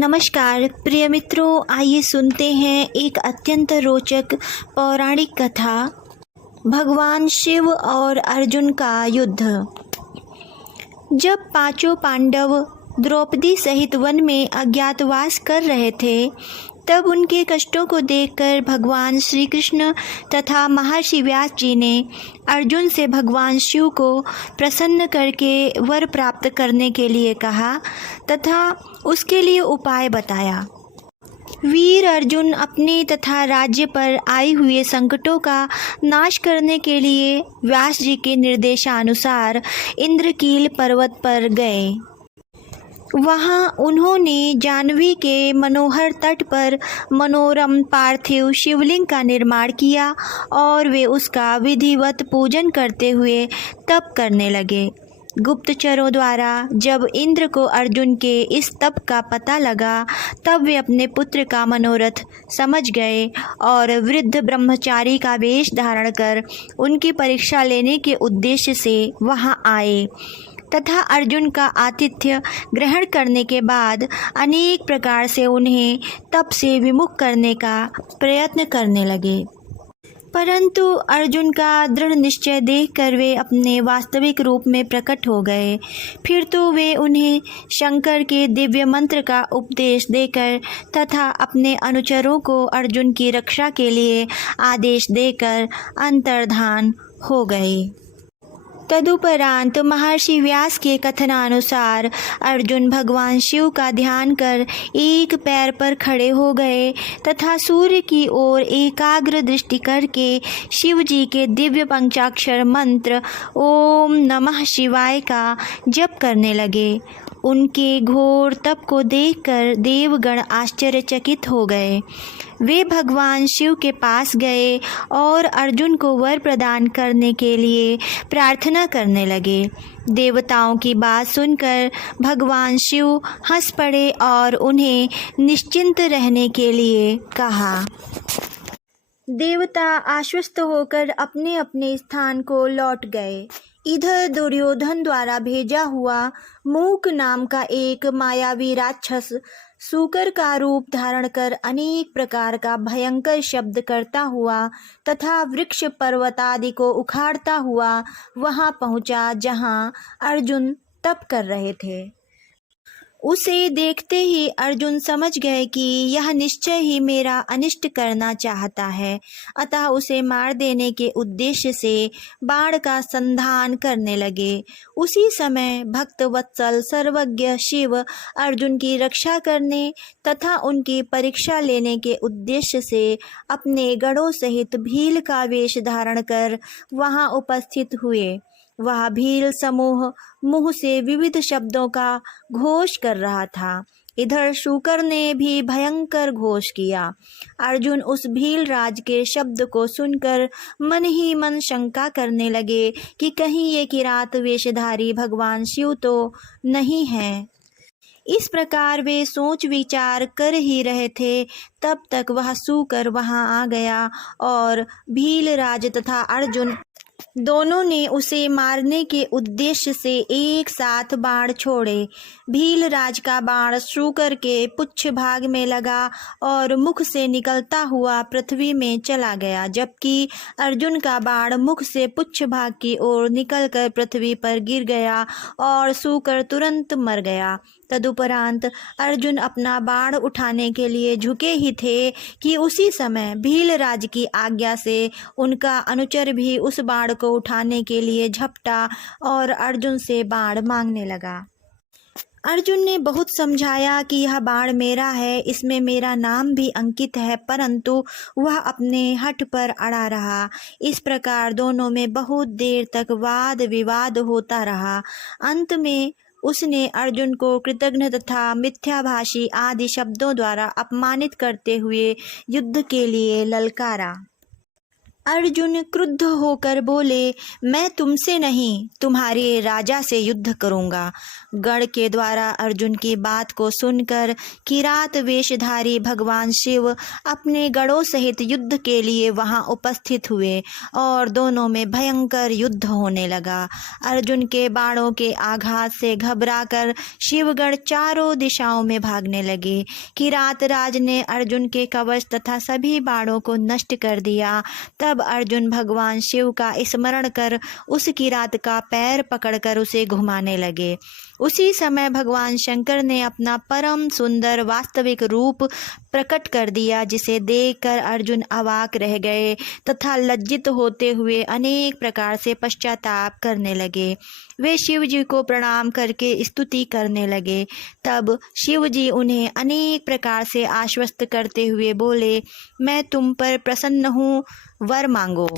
नमस्कार प्रिय मित्रों, आइए सुनते हैं एक अत्यंत रोचक पौराणिक कथा, भगवान शिव और अर्जुन का युद्ध। जब पांचों पांडव द्रौपदी सहित वन में अज्ञातवास कर रहे थे, तब उनके कष्टों को देखकर भगवान श्री कृष्ण तथा महर्षि व्यास जी ने अर्जुन से भगवान शिव को प्रसन्न करके वर प्राप्त करने के लिए कहा तथा उसके लिए उपाय बताया। वीर अर्जुन अपने तथा राज्य पर आए हुए संकटों का नाश करने के लिए व्यास जी के निर्देशानुसार इंद्रकील पर्वत पर गए। वहां उन्होंने जाह्नवी के मनोहर तट पर मनोरम पार्थिव शिवलिंग का निर्माण किया और वे उसका विधिवत पूजन करते हुए तप करने लगे। गुप्तचरों द्वारा जब इंद्र को अर्जुन के इस तप का पता लगा, तब वे अपने पुत्र का मनोरथ समझ गए और वृद्ध ब्रह्मचारी का वेश धारण कर उनकी परीक्षा लेने के उद्देश्य से वहां आए तथा अर्जुन का आतिथ्य ग्रहण करने के बाद अनेक प्रकार से उन्हें तप से विमुख करने का प्रयत्न करने लगे। परंतु अर्जुन का दृढ़ निश्चय देखकर वे अपने वास्तविक रूप में प्रकट हो गए। फिर तो वे उन्हें शंकर के दिव्य मंत्र का उपदेश देकर तथा अपने अनुचरों को अर्जुन की रक्षा के लिए आदेश देकर अंतर्धान हो गए। तदुपरांत महर्षि व्यास के कथनानुसार अर्जुन भगवान शिव का ध्यान कर एक पैर पर खड़े हो गए तथा सूर्य की ओर एकाग्र दृष्टि करके शिव जी के दिव्य पंचाक्षर मंत्र ओम नमः शिवाय का जप करने लगे। उनके घोर तप को देखकर देवगण आश्चर्यचकित हो गए। वे भगवान शिव के पास गए और अर्जुन को वर प्रदान करने के लिए प्रार्थना करने लगे। देवताओं की बात सुनकर भगवान शिव हंस पड़े और उन्हें निश्चिंत रहने के लिए कहा। देवता आश्वस्त होकर अपने अपने स्थान को लौट गए। इधर दुर्योधन द्वारा भेजा हुआ मूक नाम का एक मायावी राक्षस सूकर का रूप धारण कर अनेक प्रकार का भयंकर शब्द करता हुआ तथा वृक्ष पर्वत आदि को उखाड़ता हुआ वहां पहुंचा जहां अर्जुन तप कर रहे थे। उसे देखते ही अर्जुन समझ गए कि यह निश्चय ही मेरा अनिष्ट करना चाहता है, अतः उसे मार देने के उद्देश्य से बाण का संधान करने लगे। उसी समय भक्त वत्सल सर्वज्ञ शिव अर्जुन की रक्षा करने तथा उनकी परीक्षा लेने के उद्देश्य से अपने गणों सहित भील का वेश धारण कर वहां उपस्थित हुए। वह भील समूह मुंह से विविध शब्दों का घोष कर रहा था। इधर शूकर ने भी भयंकर घोष किया। अर्जुन उस भील राज के शब्द को सुनकर मन ही मन शंका करने लगे कि कहीं ये किरात वेशधारी भगवान शिव तो नहीं है। इस प्रकार वे सोच विचार कर ही रहे थे, तब तक वह शूकर वहां आ गया और भील राज तथा अर्जुन दोनों ने उसे मारने के उद्देश्य से एक साथ बाण छोड़े। भील राज का बाण शूकर के पुच्छ भाग में लगा और मुख से निकलता हुआ पृथ्वी में चला गया, जबकि अर्जुन का बाण मुख से पुच्छ भाग की ओर निकलकर पृथ्वी पर गिर गया और शूकर तुरंत मर गया। तदुपरांत अर्जुन अपना बाण उठाने के लिए झुके ही थे कि उसी समय भील राज की आज्ञा से उनका अनुचर भी उस बाण को उठाने के लिए झपटा और अर्जुन से बाण मांगने लगा। अर्जुन ने बहुत समझाया कि यह बाण मेरा है, इसमें मेरा नाम भी अंकित है, परंतु वह अपने हठ पर अड़ा रहा। इस प्रकार दोनों में बहुत देर तक वाद विवाद होता रहा। अंत में उसने अर्जुन को कृतघ्न तथा मिथ्याभाषी आदि शब्दों द्वारा अपमानित करते हुए युद्ध के लिए ललकारा। अर्जुन क्रुद्ध होकर बोले, मैं तुमसे नहीं तुम्हारे राजा से युद्ध करूंगा। गण के द्वारा अर्जुन की बात को सुनकर किरात वेशधारी भगवान शिव अपने गणों सहित युद्ध के लिए वहां उपस्थित हुए और दोनों में भयंकर युद्ध होने लगा। अर्जुन के बाणों के आघात से घबराकर शिवगण चारों दिशाओं में भागने लगे। किरात राज ने अर्जुन के कवच तथा सभी बाणों को नष्ट कर दिया। तब अर्जुन भगवान शिव का स्मरण कर उस किरात का पैर पकड़कर उसे घुमाने लगे। उसी समय भगवान शंकर ने अपना परम सुंदर वास्तविक रूप प्रकट कर दिया, जिसे देखकर अर्जुन अवाक रह गए तथा लज्जित होते हुए अनेक प्रकार से पश्चाताप करने लगे। वे शिव जी को प्रणाम करके स्तुति करने लगे। तब शिव जी उन्हें अनेक प्रकार से आश्वस्त करते हुए बोले, मैं तुम पर प्रसन्न हूँ, वर मांगो।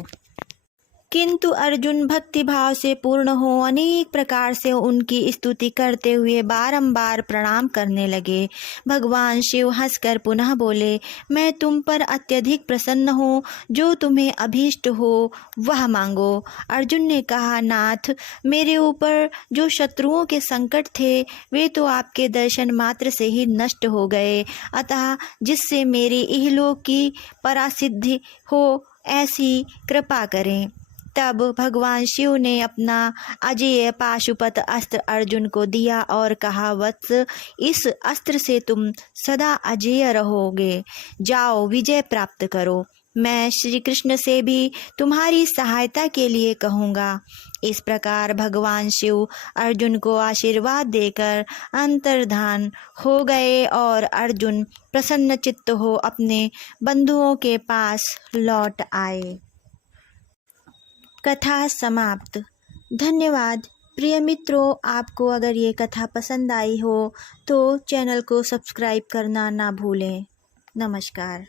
किंतु अर्जुन भक्तिभाव से पूर्ण हो अनेक प्रकार से उनकी स्तुति करते हुए बारंबार प्रणाम करने लगे। भगवान शिव हंसकर पुनः बोले, मैं तुम पर अत्यधिक प्रसन्न हूँ, जो तुम्हें अभीष्ट हो वह मांगो। अर्जुन ने कहा, नाथ, मेरे ऊपर जो शत्रुओं के संकट थे वे तो आपके दर्शन मात्र से ही नष्ट हो गए, अतः जिससे मेरी इहलोक की परासिद्धि हो ऐसी कृपा करें। तब भगवान शिव ने अपना अजेय पाशुपत अस्त्र अर्जुन को दिया और कहा, वत्स, इस अस्त्र से तुम सदा अजेय रहोगे। जाओ, विजय प्राप्त करो। मैं श्री कृष्ण से भी तुम्हारी सहायता के लिए कहूँगा। इस प्रकार भगवान शिव अर्जुन को आशीर्वाद देकर अंतर्धान हो गए और अर्जुन प्रसन्न चित्त हो अपने बंधुओं के पास लौट आए। कथा समाप्त। धन्यवाद। प्रिय मित्रों, आपको अगर ये कथा पसंद आई हो तो चैनल को सब्सक्राइब करना ना भूलें। नमस्कार।